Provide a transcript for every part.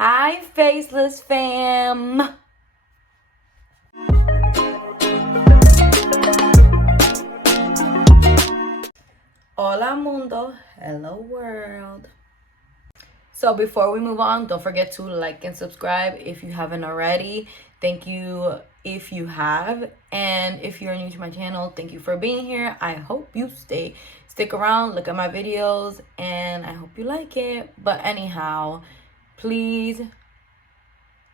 Hi, Faceless Fam. Hola, mundo. Hello, world. So before we move on, don't forget to like and subscribe if you haven't already. Thank you if you have. And if you're new to my channel, thank you for being here. I hope you stick around, look at my videos, and I hope you like it. But anyhow, please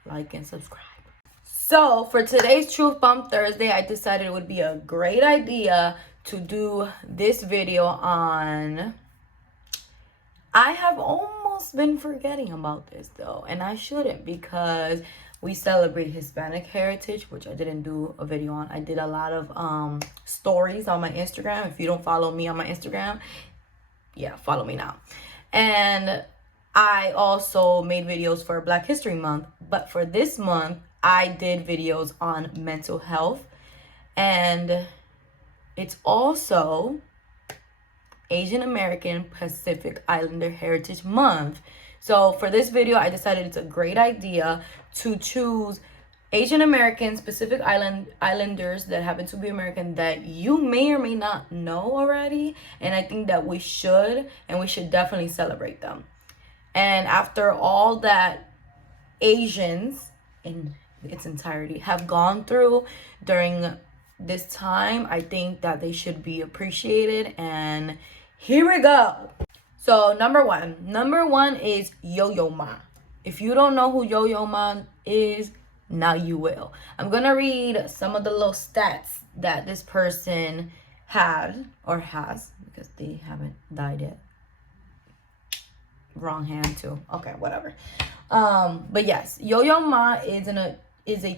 like and subscribe. So for today's Truth Bomb Thursday, I decided it would be a great idea to do this video on... I have almost been forgetting about this though, and I shouldn't, because we celebrate Hispanic heritage, which I didn't do a video on. I did a lot of stories on my Instagram. If you don't follow me on my Instagram, yeah, follow me now. And I also made videos for Black History Month, but for this month I did videos on mental health, and it's also Asian American Pacific Islander Heritage Month. So for this video, I decided it's a great idea to choose Asian Americans, Pacific Islanders that happen to be American that you may or may not know already. And I think that we should definitely celebrate them. And after all that Asians in its entirety have gone through during this time, I think that they should be appreciated. And here we go. So number one is Yo-Yo Ma. If you don't know who Yo-Yo Ma is, now you will. I'm gonna read some of the little stats that this person had or has, because they haven't died yet. Wrong hand too. Okay, whatever. But yes, Yo-Yo Ma is a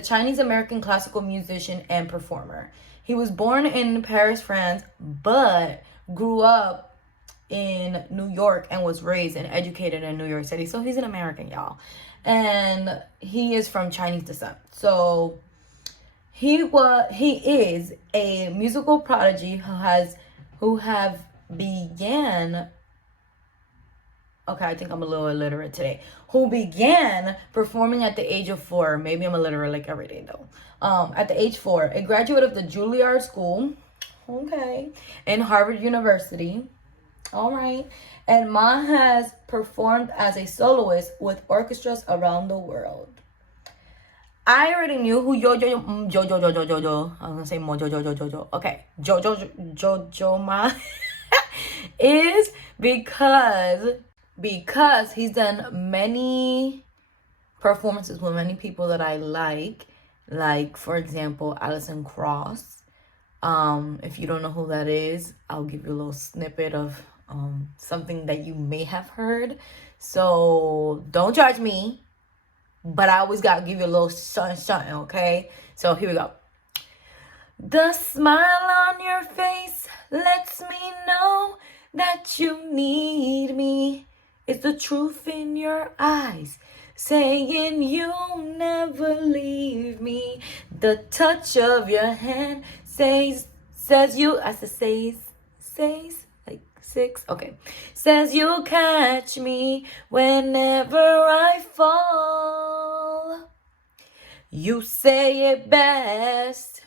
Chinese American classical musician and performer. He was born in Paris, France, but grew up in New York and was raised and educated in New York City. So he's an American, y'all. And he is from Chinese descent. So he is a musical prodigy who began... Okay, I think I'm a little illiterate today. Who began performing at the age of 4. Maybe I'm illiterate like every day though. At the age 4, a graduate of the Juilliard School, okay, and Harvard University. All right. And Ma has performed as a soloist with orchestras around the world. I already knew who Yo-Yo Ma. I was gonna say Mojo. Okay, Jojo Ma is because he's done many performances with many people that I like for example Alison Krauss. If you don't know who that is, I'll give you a little snippet of something that you may have heard, so don't judge me, but I always gotta give you a little something, okay? So here we go. The smile on your face lets me know that you need me. It's the truth in your eyes saying you'll never leave me. The touch of your hand says you... I said says like 6. Okay. Says you'll catch me whenever I fall. You say it best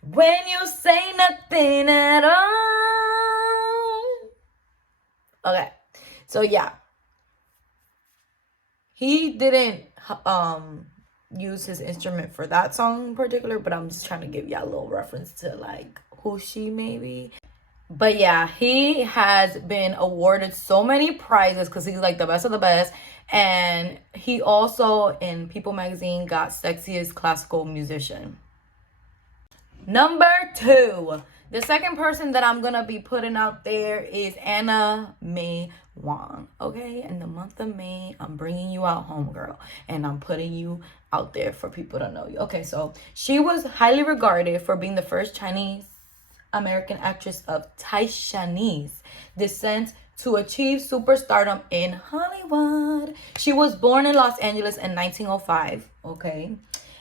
when you say nothing at all. Okay. So yeah, he didn't use his instrument for that song in particular, but I'm just trying to give y'all a little reference to like who she may be. But yeah, he has been awarded so many prizes because he's like the best of the best. And he also in People magazine got sexiest classical musician. Number 2. The second person that I'm going to be putting out there is Mae Wong, okay? In the month of May, I'm bringing you out, homegirl, and I'm putting you out there for people to know you. Okay, so she was highly regarded for being the first Chinese American actress of Taishanese descent to achieve superstardom in Hollywood. She was born in Los Angeles in 1905, okay,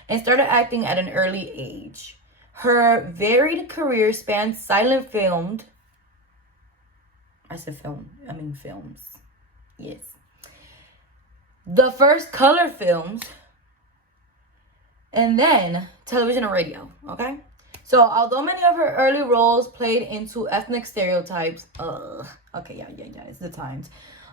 and started acting at an early age. Her varied career spanned silent filmed. I said film. I mean films. Yes. the first color films, and then television and radio, okay? So, although many of her early roles played into ethnic stereotypes, it's the times.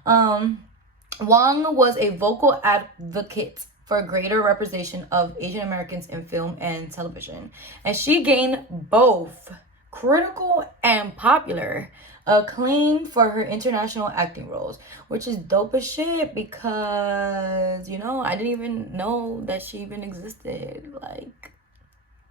Wong was a vocal advocate for greater representation of Asian Americans in film and television, and she gained both critical and popular acclaim for her international acting roles, which is dope as shit because, I didn't even know that she even existed. Like,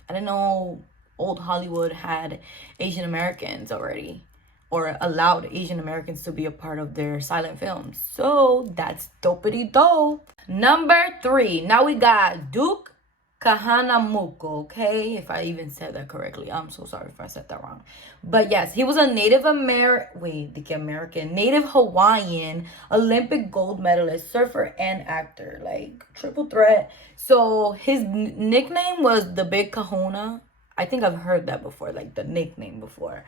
I didn't know old Hollywood had Asian Americans already, or allowed Asian Americans to be a part of their silent films. So that's dopey dope. Number 3. Now we got Duke Kahanamoku, okay? If I even said that correctly. I'm so sorry if I said that wrong. But yes, he was a Native Hawaiian Olympic gold medalist, surfer, and actor. Like, triple threat. So his nickname was the Big Kahuna. I think I've heard that before, like the nickname before.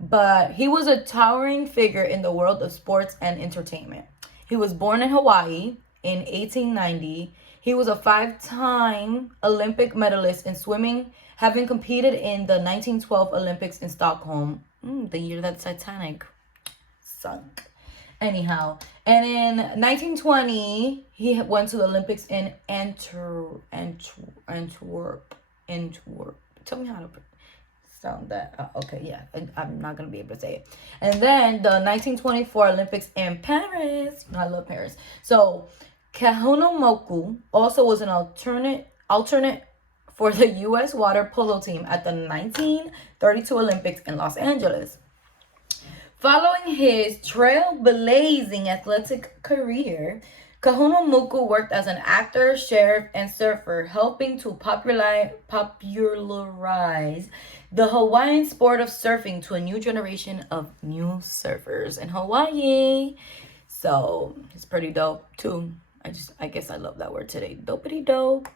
But he was a towering figure in the world of sports and entertainment. He was born in Hawaii in 1890. He was a 5-time Olympic medalist in swimming, having competed in the 1912 Olympics in Stockholm, the year that Titanic sunk. Anyhow, and in 1920, he went to the Olympics in Antwerp. Tell me how to sound that. Okay, yeah, I'm not going to be able to say it. And then the 1924 Olympics in Paris. I love Paris. So, Kahanamoku also was an alternate for the U.S. water polo team at the 1932 Olympics in Los Angeles. Following his trailblazing athletic career, Kahanamoku worked as an actor, sheriff, and surfer, helping to popularize the Hawaiian sport of surfing to a new generation of new surfers in Hawaii. So it's pretty dope too. I guess I love that word today. Dopey dope.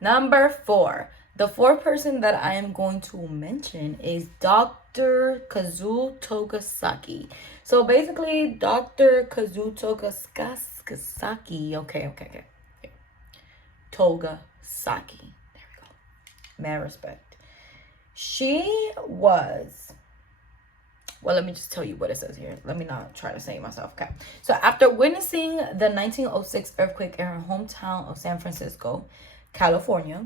Number 4. The fourth person that I am going to mention is Dr. Kazu Togasaki. So basically, Dr. Kazu Togasaki. Okay. Togasaki. There we go. Mad respect. She was... Well, let me just tell you what it says here. Let me not try to say it myself. Okay. So after witnessing the 1906 earthquake in her hometown of San Francisco, California,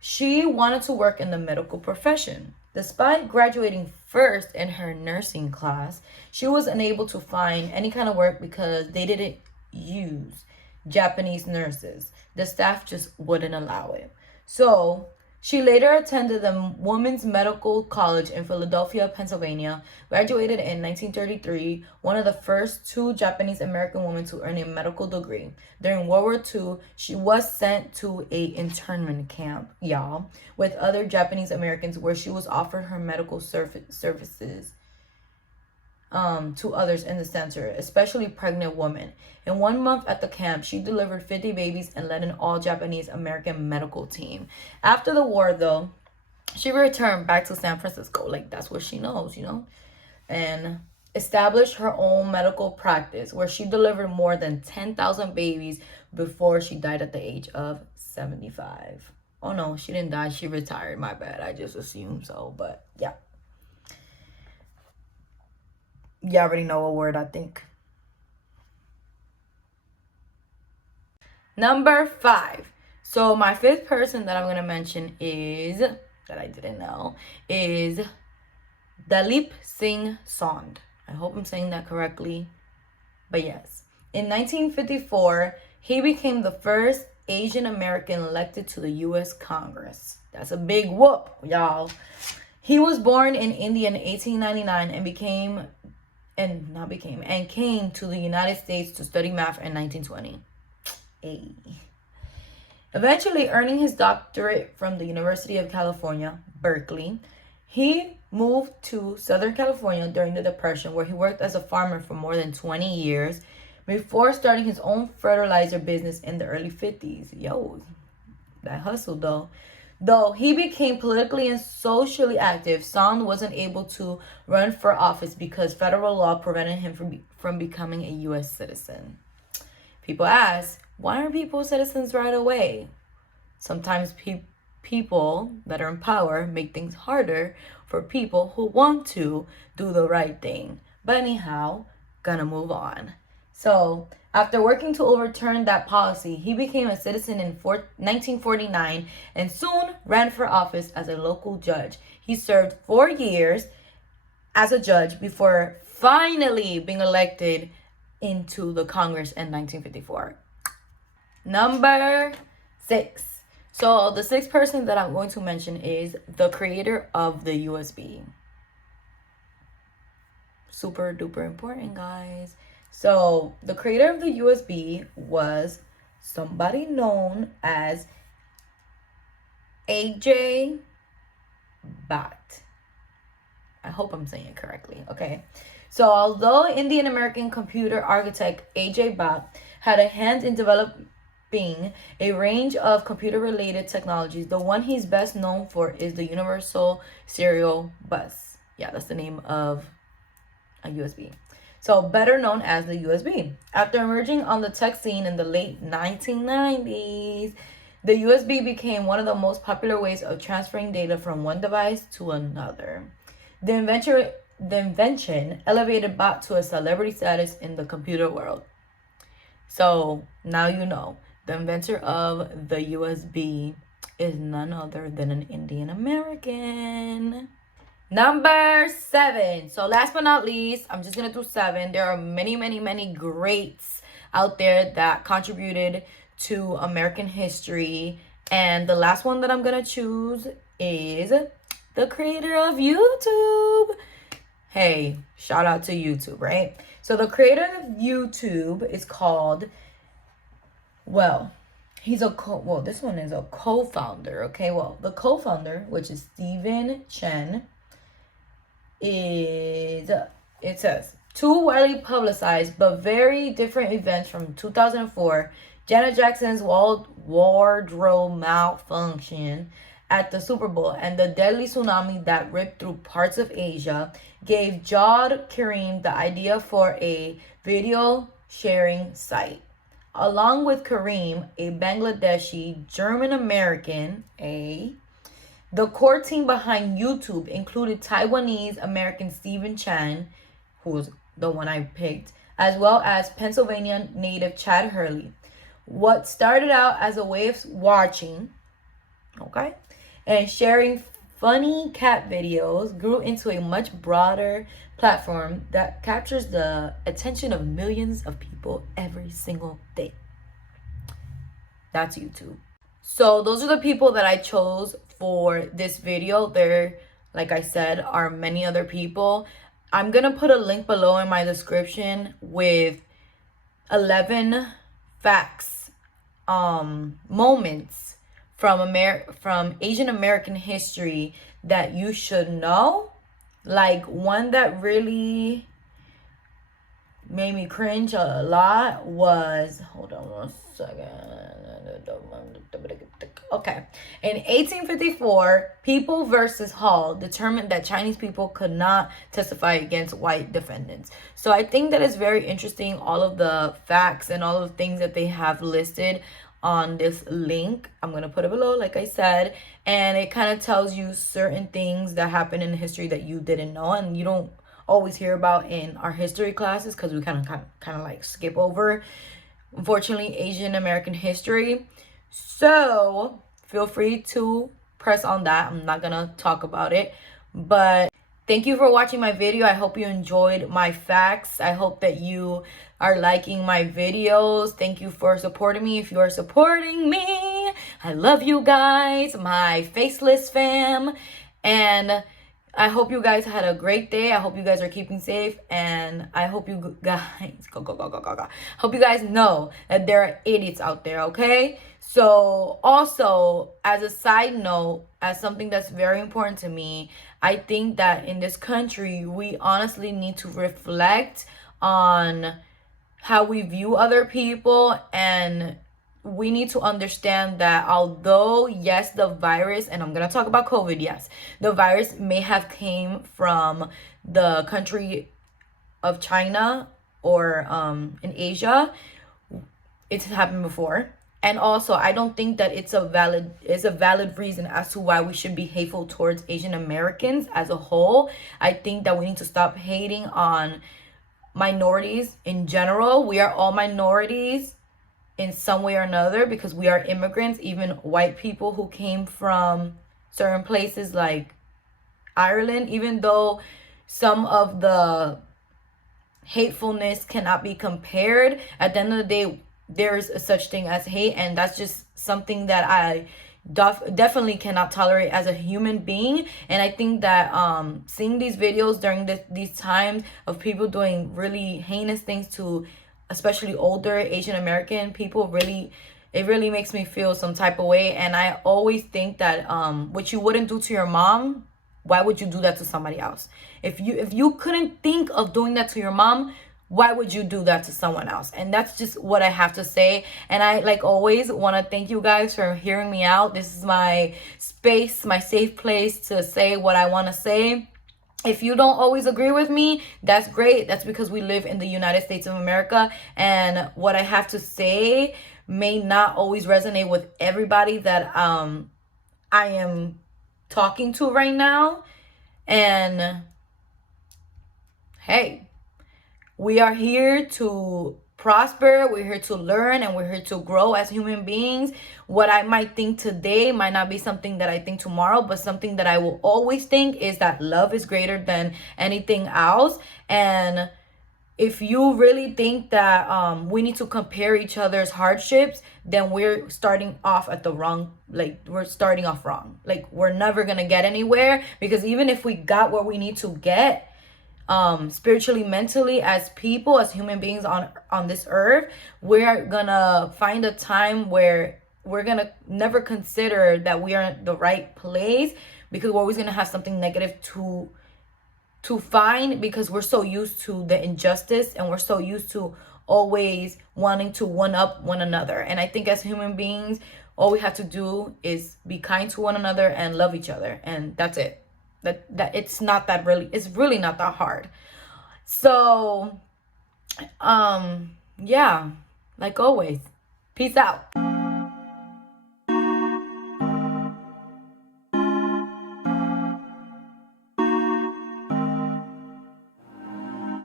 she wanted to work in the medical profession. Despite graduating first in her nursing class, she was unable to find any kind of work because they didn't use Japanese nurses. The staff just wouldn't allow it. So she later attended the Women's Medical College in Philadelphia, Pennsylvania, graduated in 1933, one of the first 2 Japanese American women to earn a medical degree. During World War II, she was sent to a internment camp, with other Japanese Americans where she was offered her medical services to others in the center, especially pregnant women. In 1 month at the camp, she delivered 50 babies and led an all-Japanese American medical team. After the war, though, she returned back to San Francisco. Like, that's what she knows, and established her own medical practice where she delivered more than 10,000 babies before she died at the age of 75. Oh, no, she didn't die. She retired. My bad. I just assumed so, but yeah. You already know a word, I think. Number 5. So my 5th person that I'm going to mention is, that I didn't know, is Dalip Singh Sond. I hope I'm saying that correctly. But yes. In 1954, he became the first Asian American elected to the U.S. Congress. That's a big whoop, y'all. He was born in India in 1899 and came to the United States to study math in 1920. Eventually earning his doctorate from the University of California, Berkeley, he moved to Southern California during the Depression, where he worked as a farmer for more than 20 years before starting his own fertilizer business in the early 50s. Yo, that hustle though. Though he became politically and socially active, Sond wasn't able to run for office because federal law prevented him from becoming a U.S. citizen. People ask, Why aren't people citizens right away? Sometimes people that are in power make things harder for people who want to do the right thing. But anyhow, gonna move on. So, after working to overturn that policy, he became a citizen in 1949 and soon ran for office as a local judge. He served 4 years as a judge before finally being elected into the Congress in 1954. Number 6. So the sixth person that I'm going to mention is the creator of the USB. Super duper important, guys. So the creator of the USB was somebody known as AJ Bhatt. I hope I'm saying it correctly, okay? So although Indian American computer architect AJ Bhatt had a hand in developing a range of computer-related technologies, the one he's best known for is the Universal Serial Bus. Yeah, that's the name of a USB. So better known as the USB. After emerging on the tech scene in the late 1990s, the USB became one of the most popular ways of transferring data from one device to another. The invention elevated Bhatt to a celebrity status in the computer world. So now you know, the inventor of the USB is none other than an Indian American. Number 7. So last but not least, I'm just going to do 7. There are many, many, many greats out there that contributed to American history. And the last one that I'm going to choose is the creator of YouTube. Hey, shout out to YouTube, right? So the creator of YouTube is called, this one is a co-founder, okay? Well, the co-founder, which is Stephen Chen, it says, 2 widely publicized but very different events from 2004, Janet Jackson's wardrobe malfunction at the Super Bowl and the deadly tsunami that ripped through parts of Asia, gave Jawed Karim the idea for a video sharing site. Along with Karim, a Bangladeshi German-American, the core team behind YouTube included Taiwanese-American Stephen Chan, who's the one I picked, as well as Pennsylvania native Chad Hurley. What started out as a way of watching, okay, and sharing funny cat videos grew into a much broader platform that captures the attention of millions of people every single day. That's YouTube. So those are the people that I chose for this video. There, like I said, are many other people. I'm gonna put a link below in my description with 11 facts, moments from Asian American history that you should know. Like, one that really made me cringe a lot was, hold on one second. Okay. In 1854, People versus Hall determined that Chinese people could not testify against white defendants. So I think that is very interesting, all of the facts and all of the things that they have listed on this link. I'm going to put it below, like I said, and it kind of tells you certain things that happen in history that you didn't know and you don't always hear about in our history classes, because we kind of like skip over, unfortunately, Asian American history. So feel free to press on that. I'm not gonna talk about it, but thank you for watching my video. I hope you enjoyed my facts. I hope that you are liking my videos. Thank you for supporting me. If you are supporting me, I love you guys, my faceless fam. And I hope you guys had a great day. I hope you guys are keeping safe. And I hope you guys, hope you guys know that there are idiots out there, okay? So also, as a side note, as something that's very important to me, I think that in this country, we honestly need to reflect on how we view other people, and we need to understand that although, yes, the virus, and I'm going to talk about COVID, yes, the virus may have came from the country of China or in Asia, it's happened before. And also, I don't think that it's a valid reason as to why we should be hateful towards Asian Americans as a whole. I think that we need to stop hating on minorities in general. We are all minorities in some way or another because we are immigrants. Even white people who came from certain places like Ireland, even though some of the hatefulness cannot be compared, at the end of the day, there's a such thing as hate, and that's just something that I definitely cannot tolerate as a human being. And I think that seeing these videos during these times of people doing really heinous things to especially older Asian American people, it really makes me feel some type of way. And I always think that what you wouldn't do to your mom, why would you do that to somebody else? If you couldn't think of doing that to your mom, why would you do that to someone else? And that's just what I have to say. And I, like always, want to thank you guys for hearing me out. This is my space, my safe place to say what I want to say. If you don't always agree with me, that's great. That's because we live in the United States of America, and what I have to say may not always resonate with everybody that I am talking to right now. And hey, we are here to prosper, we're here to learn, and we're here to grow as human beings. What I might think today might not be something that I think tomorrow, but something that I will always think is that love is greater than anything else. And if you really think that we need to compare each other's hardships, then we're starting off at the wrong, we're starting off wrong. We're never gonna get anywhere, because even if we got where we need to get, spiritually, mentally, as people, as human beings on this earth, we're gonna find a time where we're gonna never consider that we are in the right place, because we're always gonna have something negative to find, because we're so used to the injustice, and we're so used to always wanting to one up one another. And I think as human beings, all we have to do is be kind to one another and love each other, and that's it. That it's really not that hard. So yeah, like always, peace out.